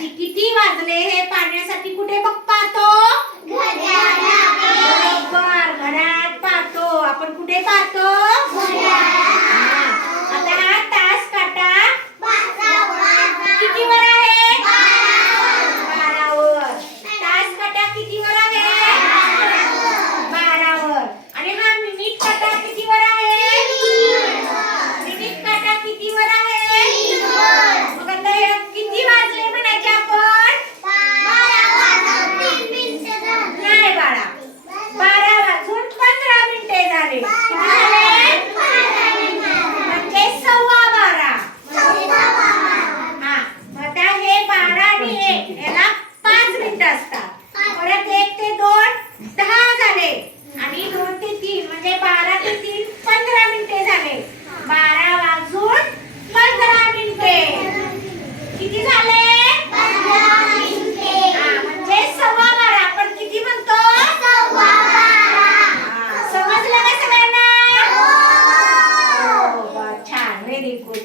पाहण्यासाठी किती वाजले हे पाहण्यासाठी कुठे पाहतो? बरोबर, घड्याळात पाहतो. आपण कुठे पाहतो? आता हा तास काटा कितीवर आहे? 12वर. तास काटा कितीवर आहे? 12वर. आणि हा मिनिट काटा कितीवर आहे? मिनिट काटा कितीवर आहे? मग आता हे किती वाजले म्हणायचे आपण? नाही बाळा, 12 वाजून 15 मिनिटे झाले. किती झाले? म्हणजे 12:15. हा, मग आता हे 12 आणि 1 याला 5 मिनिटं असतात. परत 1 ते 2 10 झाले आणि 2 ते 3 म्हणजे 12 ते 3 15 मिनिटे झाले. 12 वाजून 15 मिनिटे. किती झाले? 15 मिनिटे. हा, म्हणजे 12:15. आपण किती म्हणतो? 12:15. समजलं का सगळ्यांना? हो, छान, व्हेरी गुड.